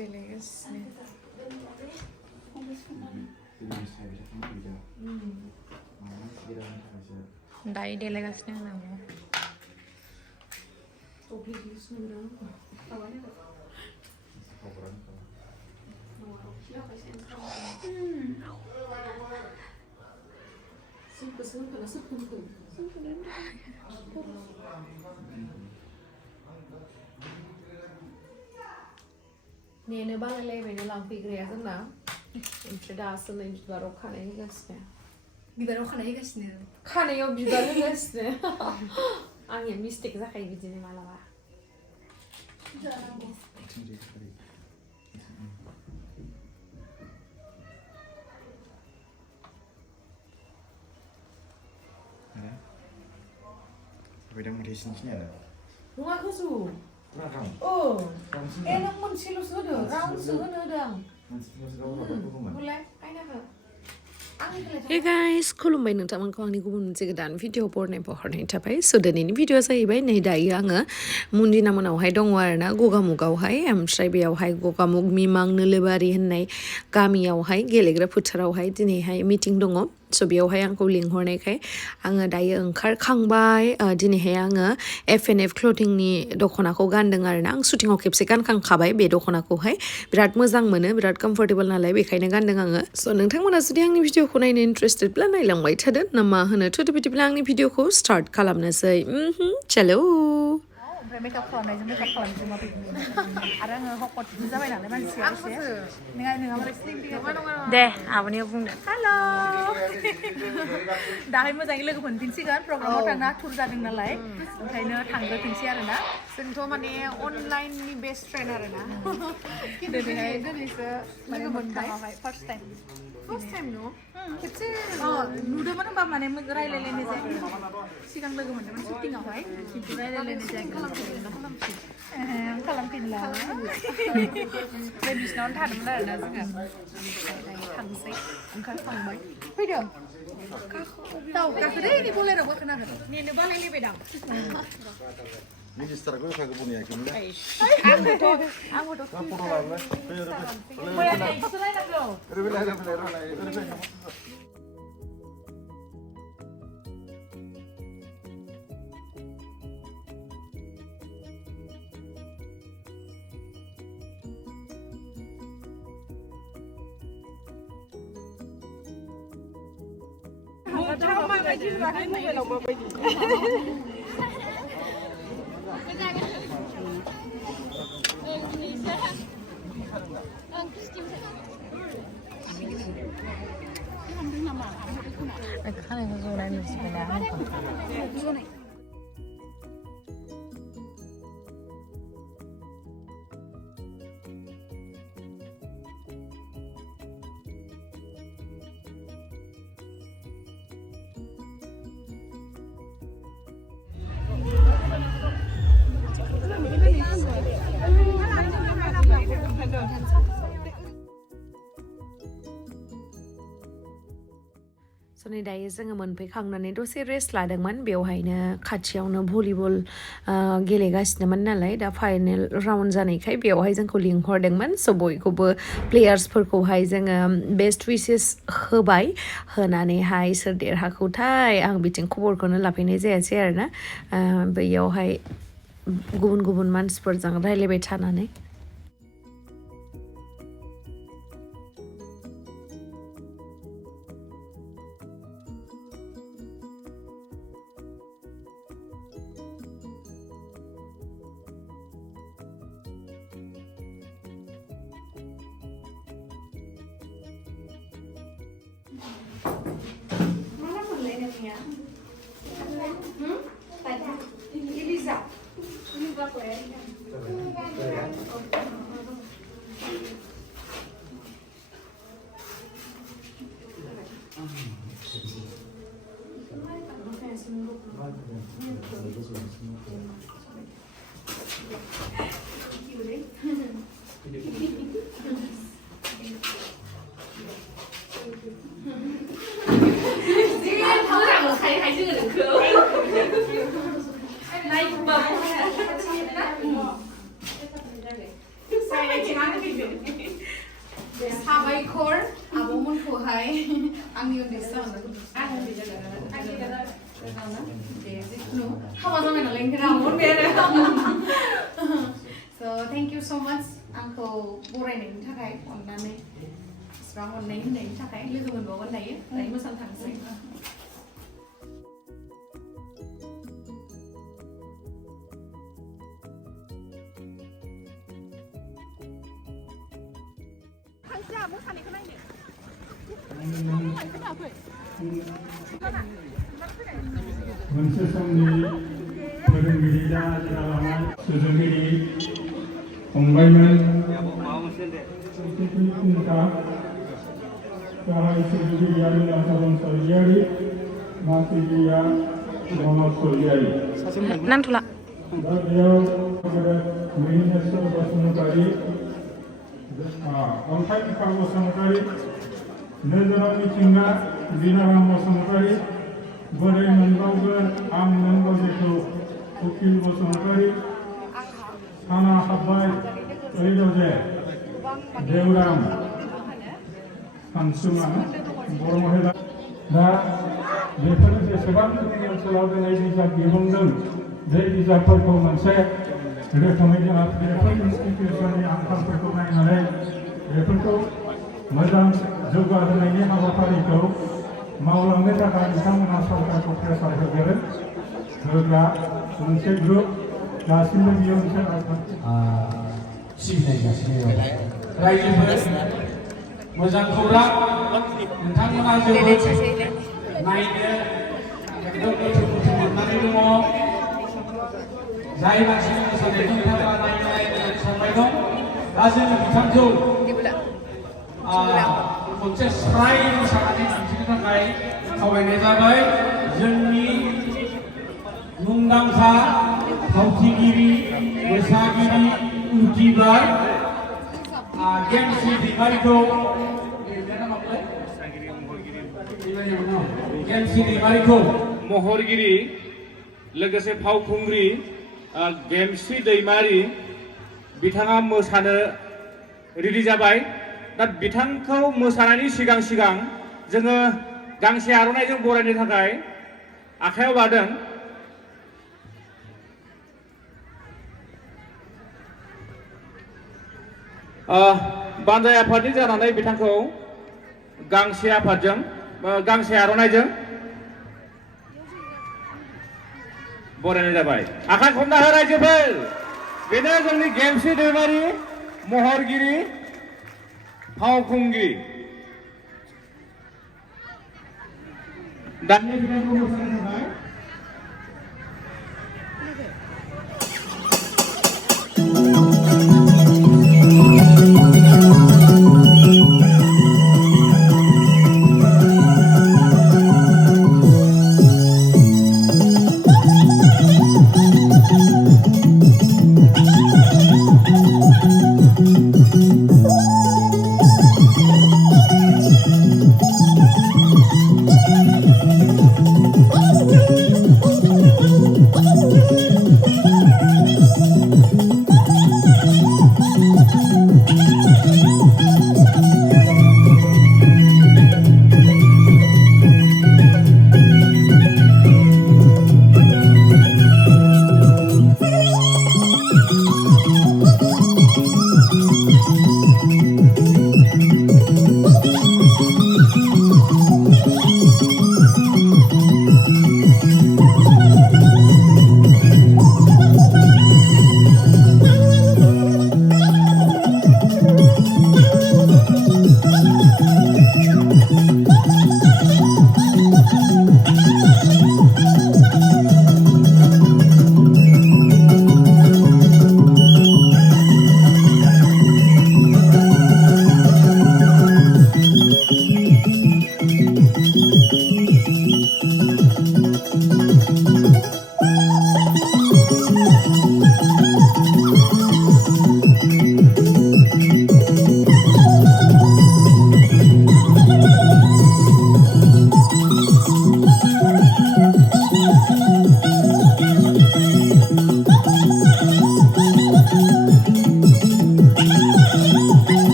देलायगासिनो दायो देलायगासिनो होनांगौ नेनो बालायलायबायनो लांफैग्राया जोंना ओमफ्राय दासो नै बिबाराव खानाय होगासिनो बिबाराव खानाय होगासिनो खानायाव बिबार होगासिनो आंनिया मिस्टेक जाखायो बिदिनो मालाबा Beda medisinya ada. Nggak kesu. Kurang. Oh. Nang moनसेल'सो होदो राउन्डसो होनो होदों आं. Boleh, आयनाखौ. Hey guys, खुलुमबाय नोंथांमोनखौ आंनि गुबुन मोनसे गोदान भिडिअ बरनायनाय हरनायनि थाखाय दिनैनि भिडिअआ जाहैबाय नै दायो आङो मुन्दिना मोनावहाय दङ आरोना गगामुखआवहाय ओमफ्राय बेयावहाय गगामुख मिमां नोलोबारि होननाय गामियावहाय गेलेग्रा फोथारावहाय दिनैहाय मिटिं दङ स' बेयावहाय आंखौ लिंहरनायखाय आङो दायो ओंखारखांबाय दिनैहाय आङो F&F क्लथिंनि दख'नाखौ गानदों आरोना आं शुटिंआव खेबसे गानखांखाबाय बे दख'नाखौहाय बिराद मोजां मोनो बिराद कम्फर्टेबल नालाय बेखायनो गानदों आङो स' नोंथांमोना जुदि आंनि भिडिअखौ नायनो इन्ट्रेस्टेडब्ला नायलांबाय थादो ना मा होनो थ' बिदिब्ला आंनि भिडिअखौ स्टार्ट खालामनोसै चलो ओमफ्राय मेकआप खालामनायजों मेकआप खालामनायजों माबायदि आरो आङो हकट जाबाय नालाय मानसिया एसे नोंहा बोरै स्लिम दे आब'नियाव बुंदो हेल' दाहाय मोजाङै लोगो मोनफिनसिगोन प्रग्रामाव थांना टुर जादों नालाय ओंखायनो थांग्रोफिनसै आरोना जोंथ' माने अनलाइननि बेस्ट फ्रेन्ड आरोना दिनैसो लोगो मोनखांबाय फार्स्ट टाइम न' खेबसे नुदोंमोन होनबा माने रायलायलायनाय जायाखै सिगां लोगो मोन्दोंमोन शुटिंआवहाय खिन्थु रायलायलायनाय जायाखै खालामफिनला बे बिसिनावनो थादोंमोन आरोना जोङो थांसै ओंखारखांबाय फैदों गाखोदो नै बलेराव गाखोनांगोन नेनो बालायलायबाय दां Minister gue kagak punya yakin lah. आंबोथ' Foto lah. मैया नायखौसो नायनांगौ खानायखौ जनाय नुसिगोन ना स' नै दायो जोङो मोनफैखांनानै दसे रेस्ट लादोंमोन बेवहायनो खाथियावनो भलिबल गेलेगासिनोमोन नालाय दा फाइनेल राउन्ड जानायखाय बेवहाय जोंखौ लिंहरदोंमोन स' बयखौबो प्लेयार्सफोरखौहाय जोङो बेस्ट उइसेस होबाय होनानैहाय सोर देरहाखोथाय आं बिथिं खबरखौनो लाफैनाय जायासै आरोना बैयावहाय गुबुन गुबुन मानसिफोरजों रायलायबाय थानानै So thank you so much आंखौ बरायनायनि थाखाय अननानै इसिबां अननाय होनायनि थाखाय लोगो मोनबावगोन दायो मोजां थांसै मोनसे समनि फोरोंगिरि जालांनाय सुजुगिरि फंबायमोन गाहाय सुजुगिरिया नीलाचरण स्वरगयारि मावथिगिरिया मनज स्वरगयारि नांथ'ला दा बेयाव महेश्वर बसुमतारी अन्थाइ बिफां बसुमतारी नोजोराव मिथिंगा बिनाराम बसुमतारी बोराय मोनबावगोन आं नोंगौ जेखौ उकिल बसुमतारी थाना हवबाय ओरैदजे देवराम सानसुमा बर' महिला दा बेफोर जेसेबां जोंनि ओनसोलाव दिनै बिजाब दिहुनदों बे बिजाबफोरखौ मोनसे रोखोमै जोंहा बेफोर इनस्टिटिउसननि आंखालफोरखौ नायनानै बेफोरखौ मोजां जौगाहोनायनि हाबाफारिखौ मावलांनो थाखाय बिथांमोना सरकारखौ प्रेसार होग्रा मोनसे ग्रुप दासिमबो बियो मोनसे सिबिनाय जासिनाय रायजोफोर मोजां खौरां नोंथांमोना जोबोद नायनो एकदम गोथौ मोननानै दङ जाय मानसिनि मोसानायखौ बिथांमोना नायनो सानबाय दं दा जोङो बिथांखौ मोनसे स्राय मोसानानै दिन्थिनो थाखाय खावलायनाय जाबाय जोंनि मुंदांखा फावथिगिरि मोसागिरि इउटिउबार गेमस्रि दैमारिखौ महरगिरि लोगोसे फावखुंग्रि गेमस्रि दैमारि बिथाङा मोसानो रेडि जाबाय दा बिथांखौ मोसानायनि सिगां जोङो गांसे आर'नाइजों बरायनो थाखाय आखायाव लादों बानजाय आफादनि जानानै बिथांखौ गांसे आर'नाइजों बरायनाय जाबाय आखाइ खबना हो रायजोफोर बेनो जोंनि गेमस्रि दैमारि महरगिरि फावखुंग्रि दानि बिथांखौ मोसानो थाखाय Woo!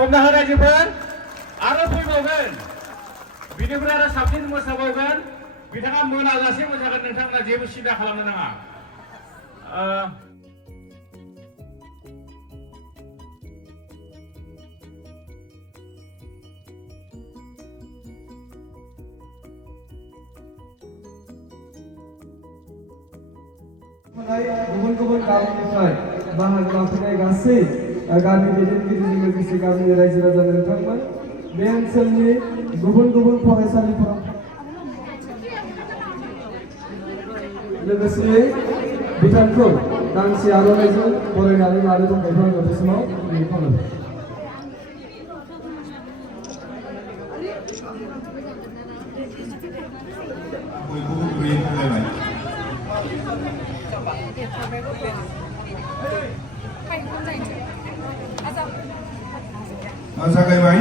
खमना हो रायजोफोर आरो फैबावगोन बिनिफ्राय आरो साबसिन मोसाबावगोन बिथाङा मोनाजासे मोसागोन नोंथांमोना जेबो सिन्था खालामनो नाङा गुबुन गुबुन गामिनिफ्राय बाहागो लाफैनाय गासै गामि दैदेनगिरिजों लोगोसे गामिनि रायजो राजा नोंथांमोन बे ओनसोलनि गुबुन गुबुन फरायसालिफोराव लोगोसे बिथांखौ गांसे आर'नाइजों बरायनानै लानो थाखाय आङो बे समाव खावलायो जागायबाय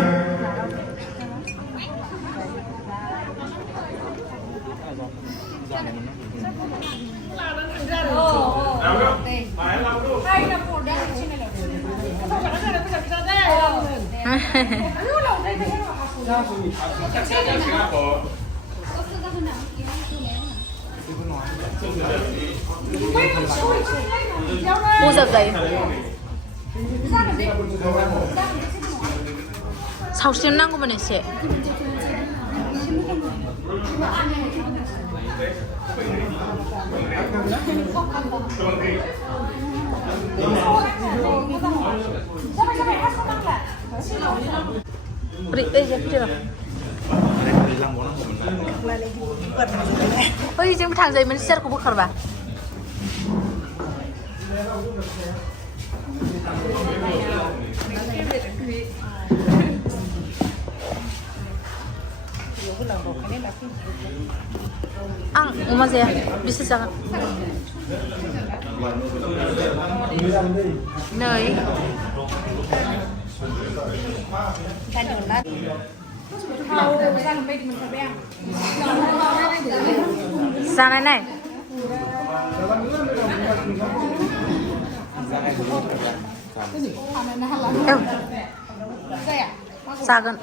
सावस्रिम नांगौमोन एसे ओइ जोंबो थांजायोमोन सियारखौ बोखारबा आं अमा जाया बिसोर जागोन नै जानाय नाय जागोन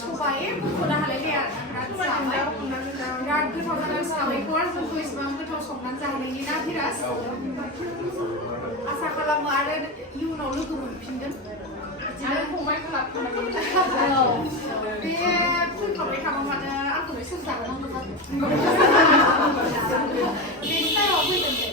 hwbai hwnna हालायलाया बिराद गोथाव जादों साबायखर जोंखौ इसेबां गोथाव संनानै जाहोनायनि ना भिराज आसा खालामो आरो इयुनाव लोगो मोनफिनगोन आरो फंबायखौ लाफिनगोन बे फैखांबाय थाबा मानो आंखौनो सोर जाहोनांगौ जादों नेक्स्ट टाइमाव फैगोन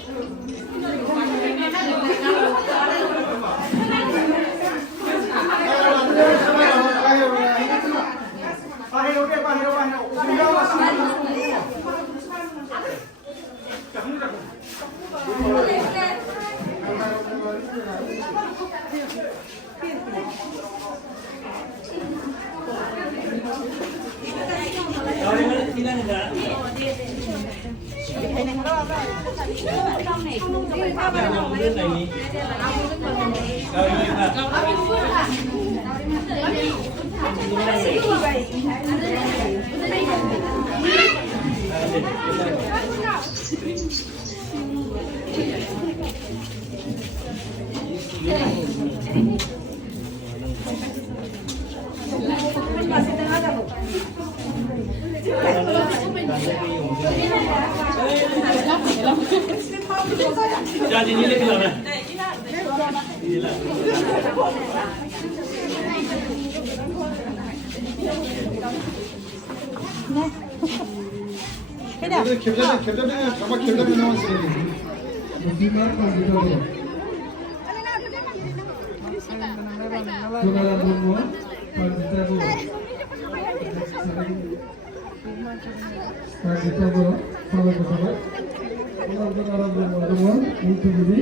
ulang arah bermodal untuk diri.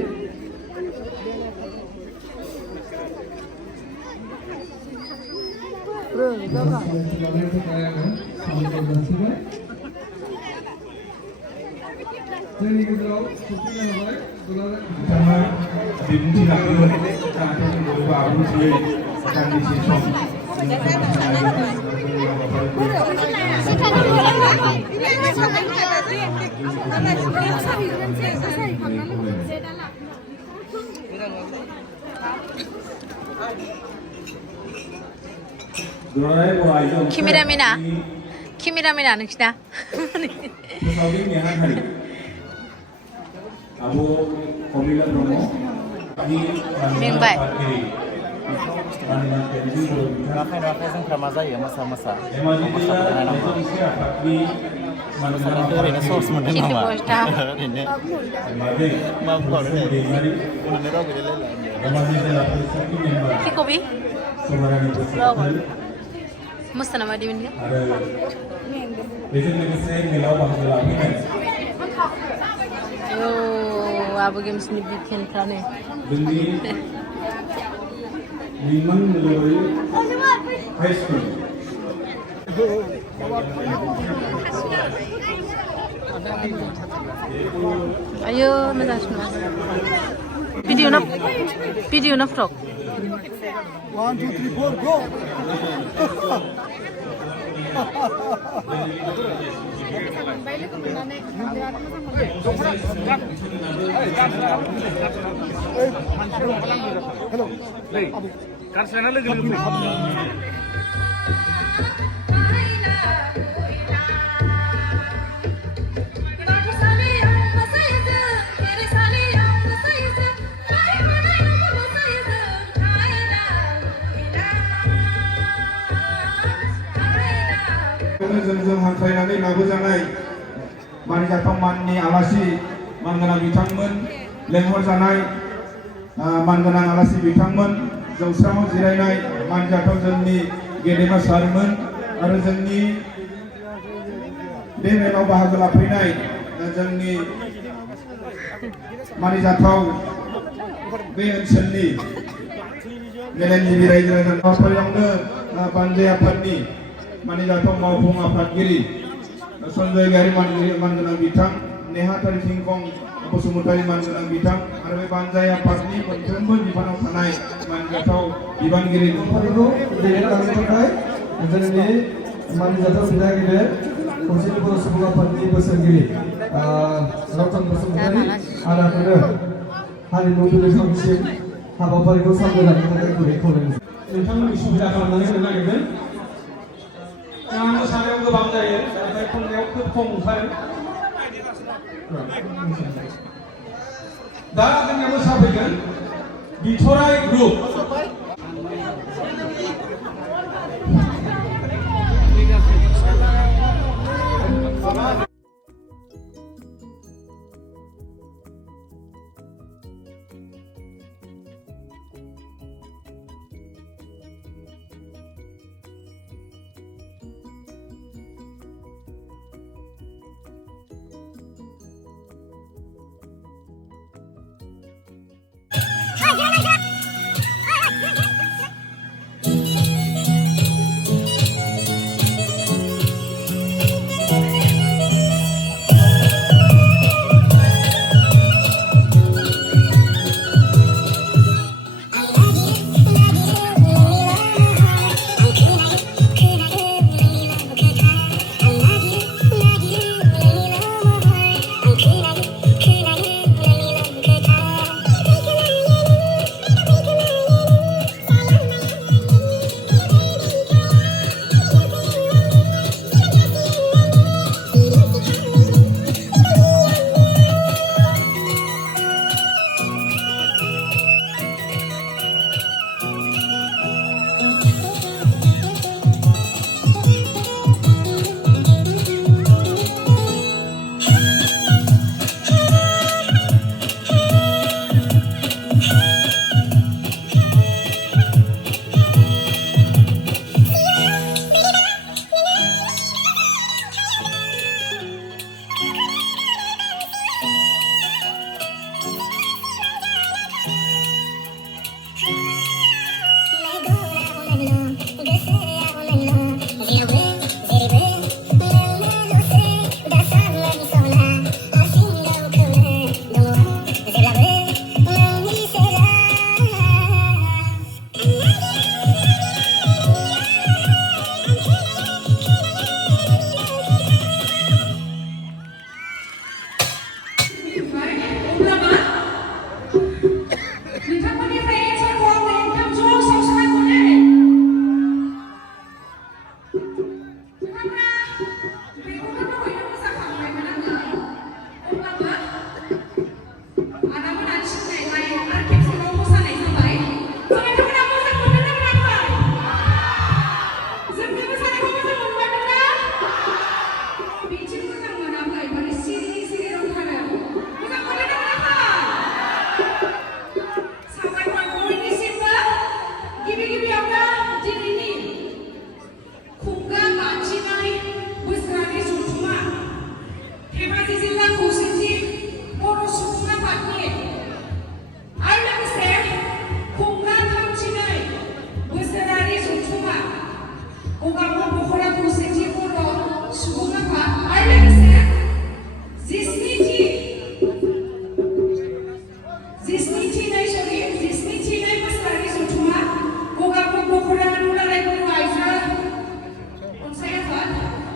Jadi kita seperti apa? Karena dibenci lagi karena beberapa arus akan disisok. Kimeramena nोंसिना मेंबाय राखाय जोंफ्रा मा जायो मोसा ओरैनो सर्स मोनदों नामा ओरैनो मा बुंबावनो उनावनो राव गैलायलाय Kikobi Musta nama di mana? Yo, abu game sini bikin kerana. mimang Nwlwbari High School. Ayo, mana semua? Video na frog. 1, 2, 3, 4, go! Hello. Kan sana lagi. जों हांख्रायनानै लाबोजानाय मानिजाथाव माननि आलासि मानगोनां बिथांमोन लेंहरजानाय मानगोनां आलासि बिथांमोन जौस्राङाव जिरायनाय मानिजाथाव जोंनि गेदेमा सारमोन आरो जोंनि बे मेलाव बाहागो लाफैनाय जोंनि मानिजाथाव बे ओनसोलनि मेलेमजिबि रायजो राजाफोरावनो बानजाय आफादनि मानिजाथाव मावफुं आफादगिरि सन्जय गारि मानगोनां बिथां नेहाथारि सिंखं बसुमतारी मानगोनां बिथां आरो बे बानजाय आफादनि मोनफ्रोमबो बिबानाव थानाय मानिजाथाव बिबानगिरि नोंथांमोनखौ दैदेनलांनो थाखाय जोंनि मानिजाथाव बिदा गेदेर खौसेथि बर' सुबुं आफादनि बोसोनगिरि रतन बसुमतारी आदाखौनो हारिमु बिलिफांसिम हाबाफारिखौ सामलायलांनो थाखाय गुरै खावलायनाय नोंथांमोननि सुबिदा खालामनानै होनो नागिरदों मोसानायाव गोबां जायो नाथाय खननायाव खोब खम ओंखारो दा जोंना मोसाफैगोन बिथराइ ग्रुप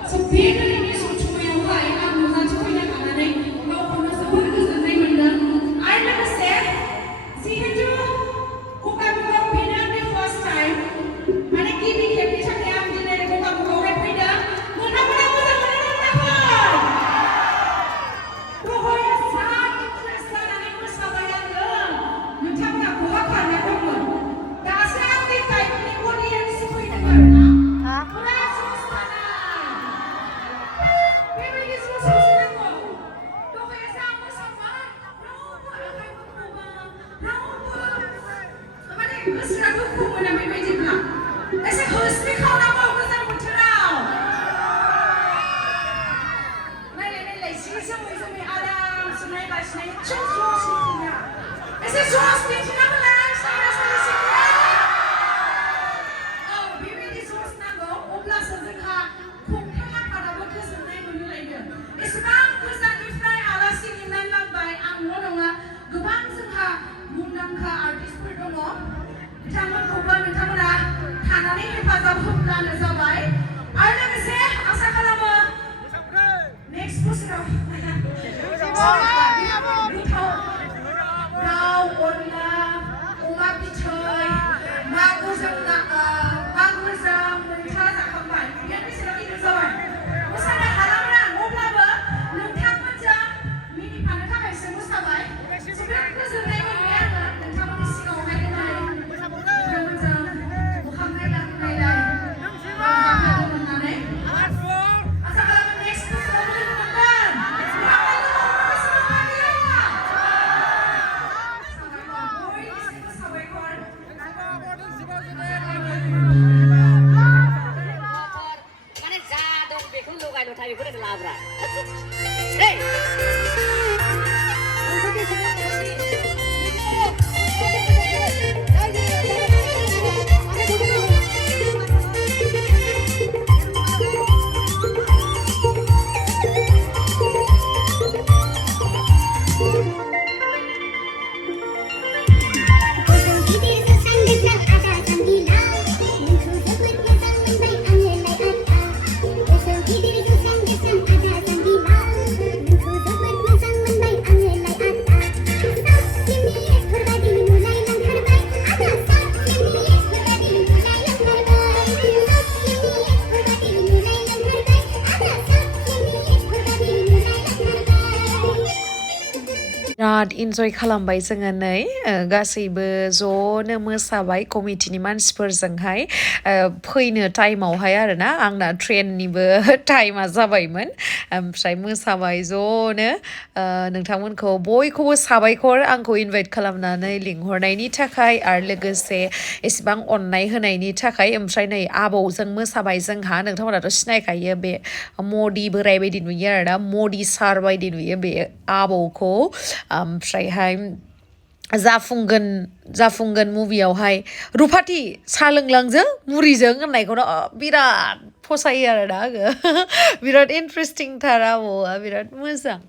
स' बे दिनैनि समावहाय आं नुजाथि फैनो हानानै गावखौनो जोबोद गोजोननाय मोनदों आरो लोगोसे जिहेतु गगामुखआव फैनो आंनि फार्स्ट टाइम माने गिबि खेबनि थाखाय आं दिनै गगामुखआवहाय फैदों नोंथांमोना मोजां मोनो दहाय जा इन्टारेस्ट जानानै मोसाबाय आङो नोंथांमोना बहा खारनाय दंमोन दासो आंनि टाइपनि अडियेन्स फैदों आरोना फुरा ज'स जानाय बेबायदि ज'स जानांगौ दहाय जा मोसाबाय रावबो आखाइबो खबा रावबो माने गोसोआ दुखु मोना बेबायदिब्ला एसे होस्रि खावनांगौ गोजां बोथोराव नायलाय जि जोमै जोमै आरामसे नायगासिनो एसे ज'स दिन्थिना एसे ज'स दिन्थिना होलाय साइना साइना औ बेबायदि ज'स नांगौ अब्लासो जोंहा खुंथाय आफादाबो गोजोननाय मोनलायगोन एसेबां गोजाननिफ्राय आलासि लिंनानै लाबोबाय आंल' नङा गोबां जोंहा मुंदांखा आर्टिस्टफोर दङ बिथांमोनखौबो नोंथांमोना थानानै हेफाजाब होब्लानो जाबाय आरो लोगोसे आसा खालामो नेक्स्ट बोसोराव गोथाव दाउ अनला अमा बिथै मागुरजों मैथा जाखांबाय बिराद बेसेबां गिदिर जाबाय मोसानो हालामोन आं अब्लाबो नोंथांमोनजों मिनिफानो थाखायसो मोसाबाय जोबोद गोजोननाय मोनबाय आङो नोंथांमोननि सिगाङावहाय दिनै नोंथांमोनजों मोखां नायलाय होननानै आसा खालामो नेक्स्ट बोसोराव लोगो मोनगोन बयनिसिमबो साबायखर माने जा दं बेखौ लगाय लथाय बेखौनो लाब्रा बिराद इन्जय खालामबाय जोङो नै गासैबो ज'नो मोसाबाय कमिटिनि मानसिफोरजोंहाय फैनो टाइमावहाय आरोना आंना ट्रेननिबो टाइमा जाबायमोन ओमफ्राय मोसाबाय ज'नो नोंथांमोनखौ बयखौबो साबायखर आंखौ इनभाइट खालामनानै लिंहरनायनि थाखाय आरो लोगोसे एसेबां अननाय होनायनि थाखाय ओमफ्राय नै आबौजों मोसाबाय जोंहा नोंथांमोनाथ' सिनायखायो बे मदि बोराय बायदि नुयो आरोना मदि सार बायदि नुयो बे आबौखौ ओमफ्रायहाय जाफुंगोन मुभियावहाय रुफाथि साहा लोंलांजों मुरिजों होननायखौनो बिराद फसायो आरोना आङो बिराद इन्टारेस्टिंथार आबौआ बिराद मोजां